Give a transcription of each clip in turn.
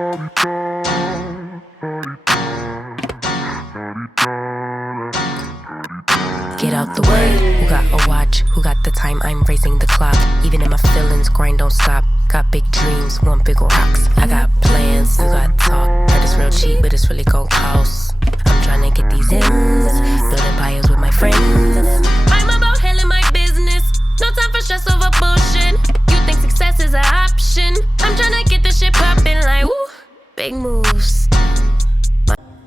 Get out the way. Who got a watch? Who got the time? I'm raising the clock. Even in my feelings, grind don't stop. Got big dreams, want big rocks. I got plans, you got talk. Heard it's real cheap, but it's really gon' cost. I'm tryna get these ends, building empires with my friends. I'm about handling my business. No time for stress over bullshit. You think success is an option? I'm tryna get this shit poppin' like woo, big moves.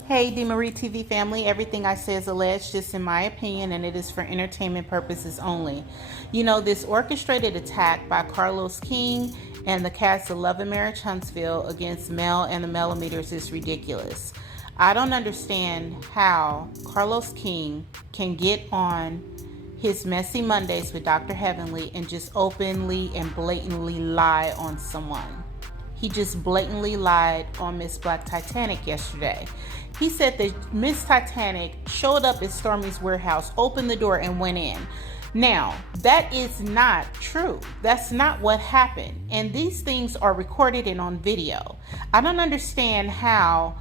Hey, DeMarie TV family, everything I say is alleged, just in my opinion, and it is for entertainment purposes only. You know, this orchestrated attack by Carlos King and the cast of Love and Marriage Huntsville against Mel and the Millimeters is ridiculous. I don't understand how Carlos King can get on his Messy Mondays with Dr. Heavenly and just openly and blatantly lie on someone. He just blatantly lied on Miss Black Titanic yesterday. He said that Miss Titanic showed up at Stormy's warehouse, opened the door, and went in. Now, that is not true. That's not what happened. And these things are recorded and on video. I don't understand how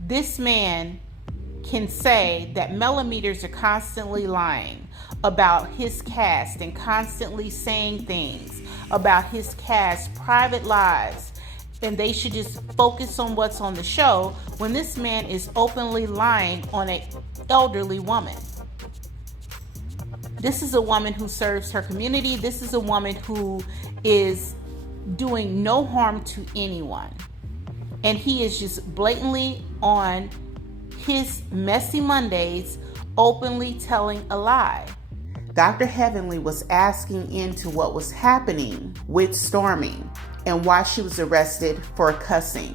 this man can say that Millimeters are constantly lying about his cast and constantly saying things about his cast's private lives, and they should just focus on what's on the show, when this man is openly lying on an elderly woman. This is a woman who serves her community. This is a woman who is doing no harm to anyone. And he is just blatantly on his Messy Mondays, openly telling a lie. Dr. Heavenly was asking into what was happening with Stormy and why she was arrested for cussing.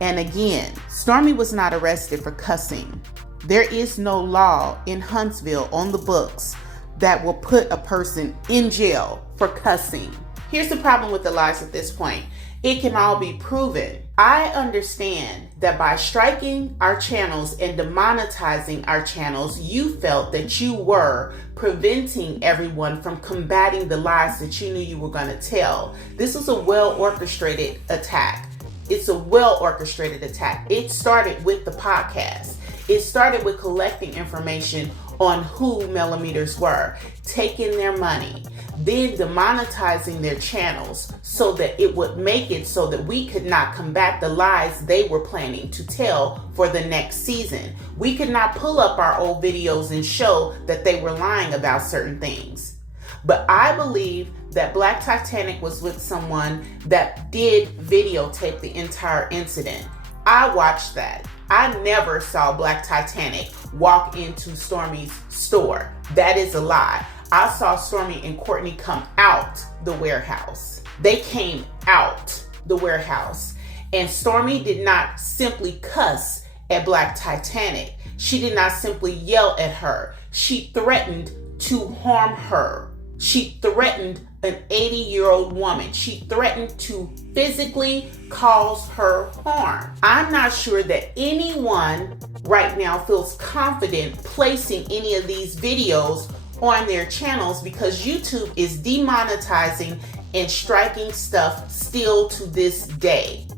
And again, Stormy was not arrested for cussing. There is no law in Huntsville on the books that will put a person in jail for cussing. Here's the problem with the lies at this point. It can all be proven. I understand that by striking our channels and demonetizing our channels, you felt that you were preventing everyone from combating the lies that you knew you were going to tell. This was a well-orchestrated attack. It's a well-orchestrated attack. It started with the podcast. It started with collecting information on who Millimeters were, taking their money, then demonetizing their channels so that it would make it so that we could not combat the lies they were planning to tell for the next season. We could not pull up our old videos and show that they were lying about certain things. But I believe that Black Titanic was with someone that did videotape the entire incident. I watched that. I never saw Black Titanic walk into Stormy's store. That is a lie. I saw Stormy and Courtney come out the warehouse. They came out the warehouse. And Stormy did not simply cuss at Black Titanic. She did not simply yell at her. She threatened to harm her. She threatened an 80-year-old woman. She threatened to physically cause her harm. I'm not sure that anyone right now feels confident placing any of these videos on their channels because YouTube is demonetizing and striking stuff still to this day.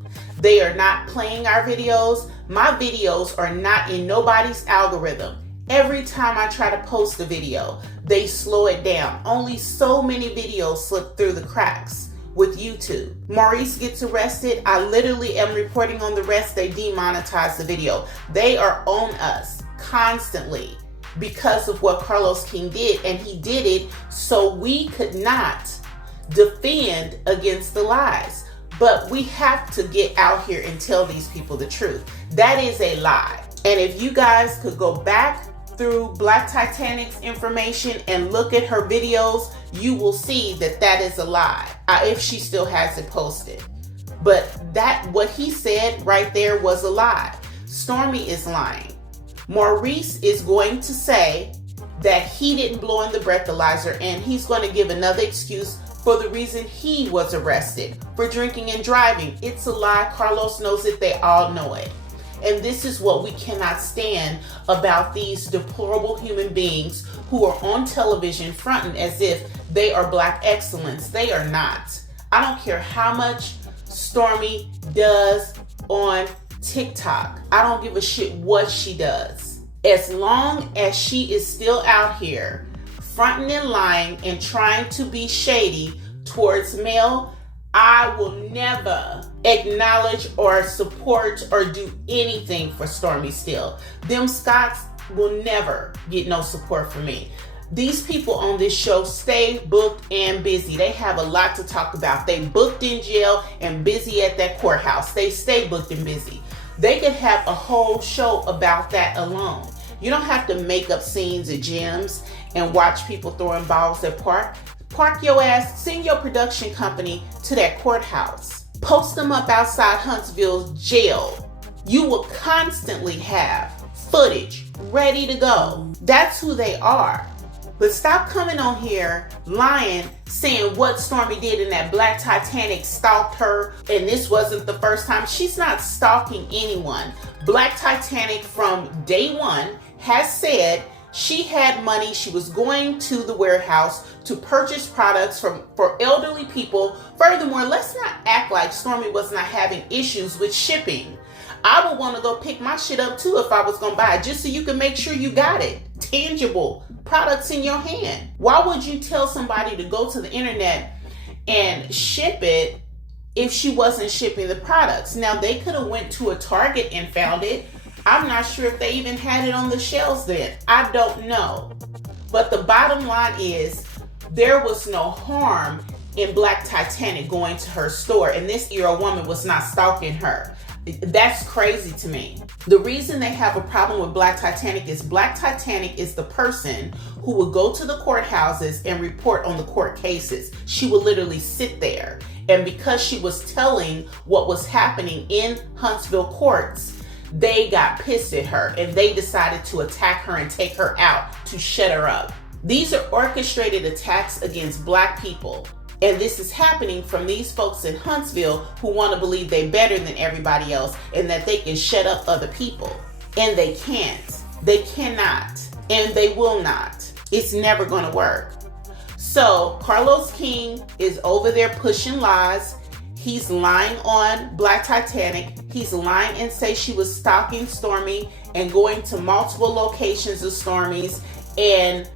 They are not playing our videos. My videos are not in nobody's algorithm. Every time I try to post a video, they slow it down. Only so many videos slip through the cracks with YouTube. Maurice gets arrested. I literally am reporting on the rest. They demonetize the video. They are on us constantly because of what Carlos King did, and he did it so we could not defend against the lies. But we have to get out here and tell these people the truth. That is a lie. And if you guys could go back through Black Titanic's information and look at her videos, you will see that that is a lie, if she still has it posted. But what he said right there was a lie. Stormy is lying. Maurice is going to say that he didn't blow in the breathalyzer, and he's going to give another excuse for the reason he was arrested for drinking and driving. It's a lie. Carlos knows it. They all know it. And this is what we cannot stand about these deplorable human beings who are on television fronting as if they are Black excellence. They are not. I don't care how much Stormy does on TikTok. I don't give a shit what she does. As long as she is still out here fronting and lying and trying to be shady towards male, I will never acknowledge or support or do anything for Stormy Steele. Them Scotts will never get no support from me. These people on this show stay booked and busy. They have a lot to talk about. They booked in jail and busy at that courthouse. They stay booked and busy. They could have a whole show about that alone. You don't have to make up scenes at gyms and watch people throwing balls at park. Park your ass, send your production company to that courthouse. Post them up outside Huntsville jail. You will constantly have footage ready to go. That's who they are. But stop coming on here lying, saying what Stormy did in that Black Titanic stalked her, and this wasn't the first time. She's not stalking anyone. Black Titanic from day one has said she had money. She was going to the warehouse to purchase products for elderly people. Furthermore, let's not act like Stormy was not having issues with shipping. I would want to go pick my shit up too if I was going to buy it, just so you can make sure you got it. Tangible products in your hand. Why would you tell somebody to go to the internet and ship it if she wasn't shipping the products? Now, they could have went to a Target and found it. I'm not sure if they even had it on the shelves then. I don't know. But the bottom line is there was no harm in Black Titanic going to her store, and this year a woman was not stalking her. That's crazy to me. The reason they have a problem with Black Titanic is the person who would go to the courthouses and report on the court cases. She would literally sit there. And because she was telling what was happening in Huntsville courts, they got pissed at her and they decided to attack her and take her out to shut her up. These are orchestrated attacks against Black people. And this is happening from these folks in Huntsville who want to believe they're better than everybody else and that they can shut up other people. And they can't. They cannot. And they will not. It's never going to work. So Carlos King is over there pushing lies. He's lying on Black Titanic. He's lying and say she was stalking Stormy and going to multiple locations of Stormy's. And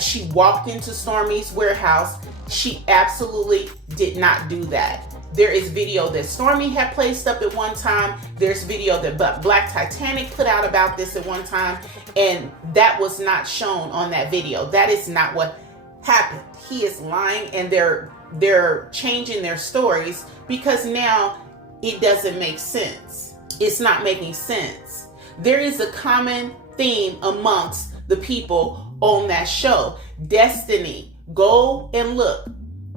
she walked into Stormy's warehouse. She absolutely did not do that. There is video that Stormy had placed up at one time. There's video that Black Titanic put out about this at one time. And that was not shown on that video. That is not what happened. He is lying, and they're changing their stories because now it doesn't make sense. It's not making sense. There is a common theme amongst the people on that show. Destiny, go and look.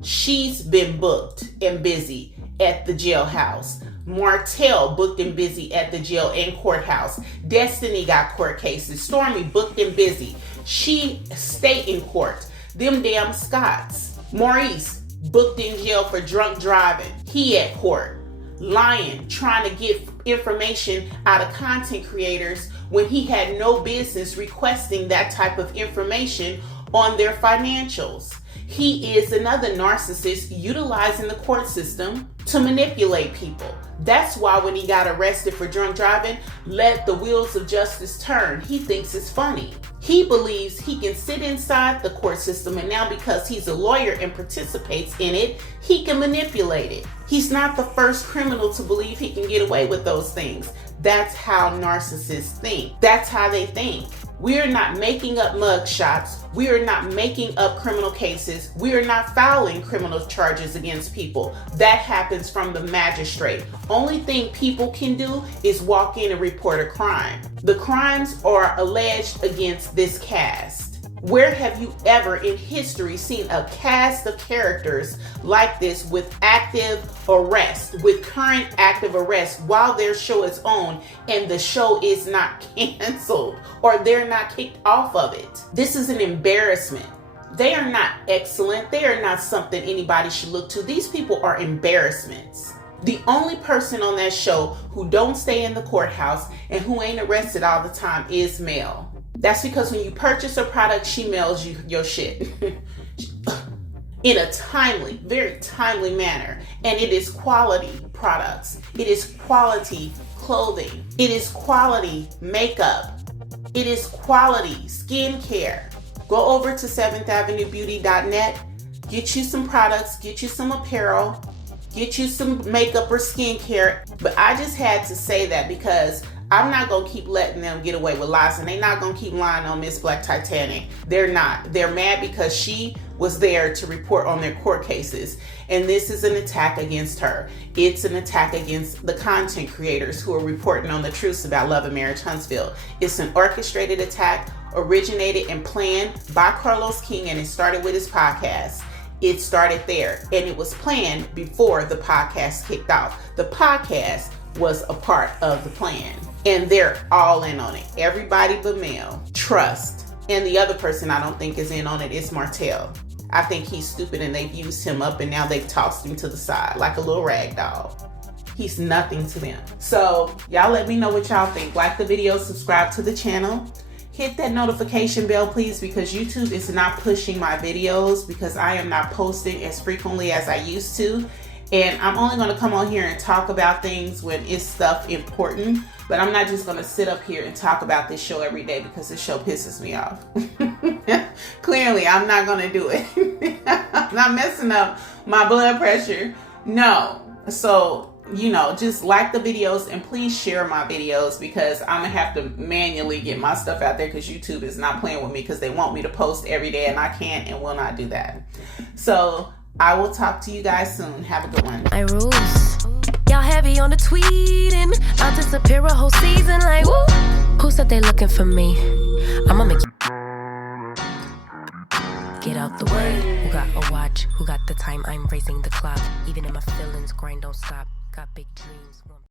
She's been booked and busy at the jailhouse. Martell booked and busy at the jail and courthouse. Destiny got court cases. Stormy booked and busy. She stayed in court. Them damn Scotts. Maurice booked in jail for drunk driving. He at court. Lying, trying to get information out of content creators when he had no business requesting that type of information on their financials. He is another narcissist utilizing the court system to manipulate people. That's why when he got arrested for drunk driving, let the wheels of justice turn. He thinks it's funny. He believes he can sit inside the court system, and now because he's a lawyer and participates in it, he can manipulate it. He's not the first criminal to believe he can get away with those things. That's how narcissists think. That's how they think. We are not making up mug shots. We are not making up criminal cases. We are not filing criminal charges against people. That happens from the magistrate. Only thing people can do is walk in and report a crime. The crimes are alleged against this cast. Where have you ever in history seen a cast of characters like this with active arrest, with current active arrest while their show is on and the show is not canceled or they're not kicked off of it? This is an embarrassment. They are not excellent. They are not something anybody should look to. These people are embarrassments. The only person on that show who don't stay in the courthouse and who ain't arrested all the time is Mel. That's because when you purchase a product, she mails you your shit. in a timely, very timely manner. And it is quality products. It is quality clothing. It is quality makeup. It is quality skincare. Go over to 7thavenuebeauty.net, get you some products, get you some apparel, get you some makeup or skincare. But I just had to say that because I'm not going to keep letting them get away with lies, and they're not going to keep lying on Miss Black Titanic. They're not. They're mad because she was there to report on their court cases, and this is an attack against her. It's an attack against the content creators who are reporting on the truths about Love and Marriage Huntsville. It's an orchestrated attack, originated and planned by Carlos King, and it started with his podcast. It started there, and it was planned before the podcast kicked off. The podcast was a part of the plan, and they're all in on it. Everybody but Mel. Trust. And the other person I don't think is in on it is Martell. I think he's stupid, and they've used him up, and now they've tossed him to the side like a little rag doll. He's nothing to them. So y'all let me know what y'all think. Like the video, subscribe to the channel. Hit that notification bell, please, because YouTube is not pushing my videos because I am not posting as frequently as I used to. And I'm only going to come on here and talk about things when it's stuff important. But I'm not just going to sit up here and talk about this show every day because this show pisses me off. Clearly, I'm not going to do it. I'm not messing up my blood pressure. No. So, you know, just like the videos and please share my videos because I'm going to have to manually get my stuff out there because YouTube is not playing with me because they want me to post every day and I can't and will not do that. So I will talk to you guys soon. Have a good one. My rules. Y'all heavy on the tweeting. I'll disappear a whole season like woo. Who said they looking for me? I'ma make get out the way. Who got a watch? Who got the time? I'm raising the clock. Even if my feelings grind don't stop. Got big dreams.